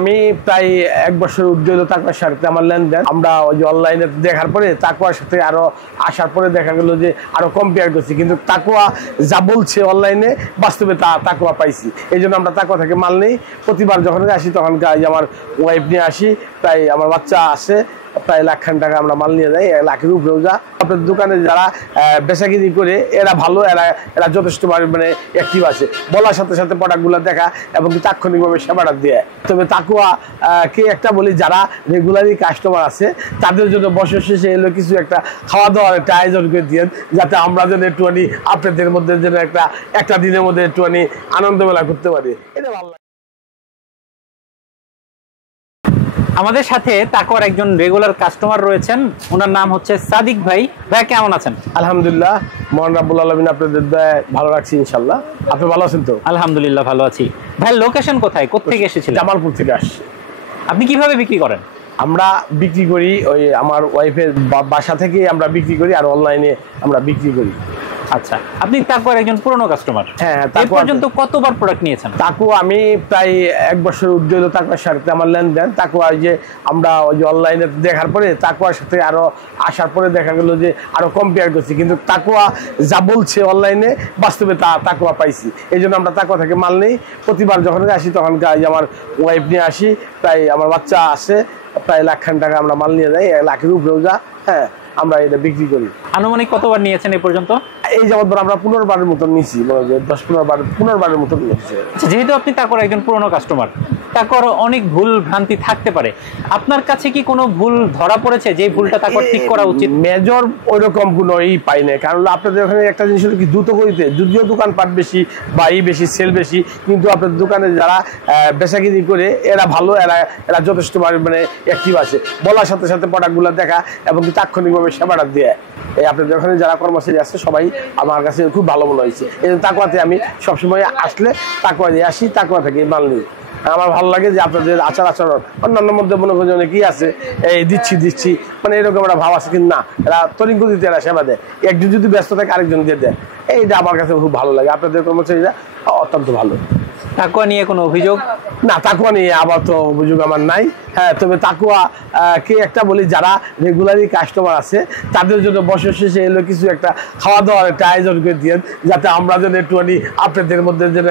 আমি প্রায় 1 বছর উজ্জ্বল তাকওয়ার সাথে আমার লেনদেন। আমরা ওই যে অনলাইনে দেখার পরে তাকওয়ার সাথে আরো আসার পরে দেখা গেল যে আরো কম্পেয়ার করছি, কিন্তু তাকওয়া যা বলছে অনলাইনে বাস্তবে তাকওয়া পাইছি। এই জন্য আমরা তাকওয়া থেকে মাল নেই। প্রতিবার যখন আসি তখন আমার ওয়াইফ নিয়ে আসি, প্রায় আমার বাচ্চা আসে, প্রায় লাখ খান টাকা আমরা মাল নিয়ে যাই, 1 লাখের উপরেও যা। আপনার দোকানে যারা বেচাকিনি করে এরা ভালো, এরা যথেষ্ট মানে অ্যাক্টিভ আছে, বলার সাথে সাথে প্রোডাক্টগুলো দেখা এবং তাৎক্ষণিকভাবে সেবাটা দেয়। তবে তাকওয়া কে একটা বলি, যারা রেগুলারই কাস্টমার আছে তাদের জন্য বছর শেষে এলো কিছু একটা খাওয়া দাওয়ার একটা আয়োজন করে দিয়ে, যাতে আমরা যেন একটুখানি আপনাদের মধ্যে যেন একটা দিনের মধ্যে একটুখানি আনন্দ মেলা করতে পারি। এটা ভালো লাগে। আমাদের সাথে তাকওয়ার একজন রেগুলার কাস্টমার রয়েছেন, ওনার নাম হচ্ছে সাদিক ভাই। ভাই কেমন আছেন? আলহামদুলিল্লাহ, মহান রাব্বুল আলামিন আপনাদের দয়ায় ভালো রাখছি ইনশাআল্লাহ। আপনি ভালো আছেন তো? আলহামদুলিল্লাহ ভালো আছি। ভাই লোকেশন কোথায়, কোত্থেকে এসেছিলেন? জামালপুর থেকে আসছি। আপনি কিভাবে বিক্রি করেন? আমরা বিক্রি করি ওই আমার ওয়াইফের বাসা থেকে আমরা বিক্রি করি, আর অনলাইনে আমরা বিক্রি করি। আচ্ছা, আপনি তাকওয়ার একজন পুরনো কাস্টমার। হ্যাঁ, এর পর্যন্ত কতবার প্রোডাক্ট নিয়েছেন? তাকওয়া আমি প্রায় 1 বছর উজ্জ্বল তাকওয়ার সাথে আমার লেনদেন। তাকওয়া যে আমরা ওই যে অনলাইনে দেখার পরে তাকওয়ার সাথে আরো আসার পরে দেখা গেল যে আরো কম্পেয়ার করছি, কিন্তু তাকওয়া যা বলছে অনলাইনে বাস্তবে তাকওয়া পাইছি। এই জন্য আমরা তাকওয়া থেকে মাল নেই। প্রতিবার যখন আসি তখন আমার ওয়াইফ নিয়ে আসি, প্রায় আমার বাচ্চা আসে, প্রায় 1 লাখ খান টাকা আমরা মাল নিয়ে যাই, 1 লাখের উপরেও যা। হ্যাঁ, আমরা এটা বিক্রি করি। আনুমানিক কতবার নিয়েছেন এই পর্যন্ত? এই যাবত আমরা 15 বারের মতন নিয়েছি, 10-15 বারের মতন নিয়েছি। যেহেতু আপনি তাকওয়ার একজন পুরনো কাস্টমার, তাকওয়ার অনেক ভুল ভ্রান্তি থাকতে পারে, আপনার কাছে কি কোনো ভুল ধরা পড়েছে যে ভুলটা তাকওয়ার ঠিক করা উচিত? মেজর ওইরকম কোনো পাই না, কারণ আপনাদের ওখানে একটা জিনিস হলো কি, দ্রুত গতিতে যদিও দোকানপাট বেশি বা বেশি সেল বেশি, কিন্তু আপনাদের দোকানে যারা বেচাকিনি করে এরা ভালো, এরা যথেষ্ট মানে অ্যাক্টিভ আছে, বলার সাথে সাথে প্রোডাক্টগুলো দেখা এবং তাৎক্ষণিকভাবে সেবাটা দেয়। এই আপনাদের ওখানে যারা কর্মচারী আছে সবাই আমার কাছে খুব ভালো মনে হয়েছে। এই তাকওয়াতে আমি সবসময় আসলে তাকওয়া দিয়ে আসি, তাকওয়া থেকে মাল নিই। আমার ভালো লাগে যে আপনাদের আচরণ অন্যান্য মধ্যে মনে করেন অনেকেই আছে এই দিচ্ছি মানে এরকম একটা ভাব আছে, কিন্তু না, এরা তরিঙ্গ দিতে এরা সেবা দেয়। একজন যদি ব্যস্ত থাকে আরেকজন দিয়ে দেয়। এইটা আমার কাছে খুব ভালো লাগে। আপনাদের কর্মচারীরা অত্যন্ত ভালো। তাকওয়া নিয়ে কোনো অভিযোগ? না, তাকওয়া নিয়ে আবার তো অভিযোগ আমার নাই। হ্যাঁ, তবে তাকওয়া কে একটা বলি, যারা রেগুলারই কাস্টমার আছে তাদের জন্য বছর শেষে এলো কিছু একটা খাওয়া দাওয়ার একটা আয়োজন করে দিয়ে, যাতে আমরা যেন একটুখানি আপনাদের মধ্যে যেন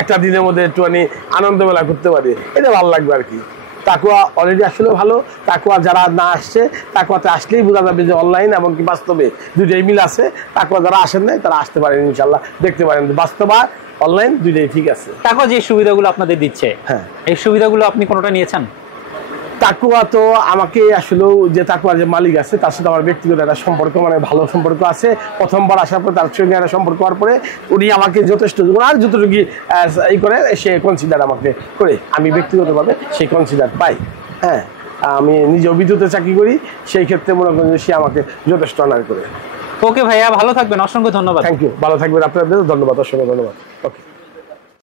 একটা দিনের মধ্যে একটুখানি আনন্দ মেলা করতে পারি। এটা ভালো লাগবে আর কি। তাকওয়া অলরেডি আসলে ভালো। তাকওয়া যারা না আসছে, তাকওয়াতে আসলেই বোঝা যাবে যে অনলাইন এবং কি বাস্তবে দুইটাই মিল আছে। তাকওয়া যারা আসেন নাই তারা আসতে পারেন, ইনশাল্লাহ দেখতে পারেন বাস্তব আর অনলাইন দুইটাই ঠিক আছে। তাকওয়া যে সুবিধাগুলো আপনাদের দিচ্ছে, হ্যাঁ, এই সুবিধাগুলো আপনি কোনোটা নিয়েছেন? তাকওয়া তো আমাকে আসলে যে তাকওয়ার যে মালিক আছে তার সাথে আমার ব্যক্তিগত একটা সম্পর্ক, মানে ভালো সম্পর্ক আছে। প্রথমবার আসার পরে তার সঙ্গে একটা সম্পর্ক হওয়ার পরে উনি আমাকে যথেষ্ট আর যতটুকু ই করে সে কনসিডার আমাকে করে, আমি ব্যক্তিগতভাবে সেই কনসিডার পাই। হ্যাঁ, আমি নিজেও বিদ্যুতে চাকরি করি, সেই ক্ষেত্রে মনে করেন সে আমাকে যথেষ্ট অনার করে। ওকে ভাইয়া, ভালো থাকবেন, অসংখ্য ধন্যবাদ। থ্যাংক ইউ, ভালো থাকবেন। আপনাদের ধন্যবাদ, অসংখ্য ধন্যবাদ। ওকে।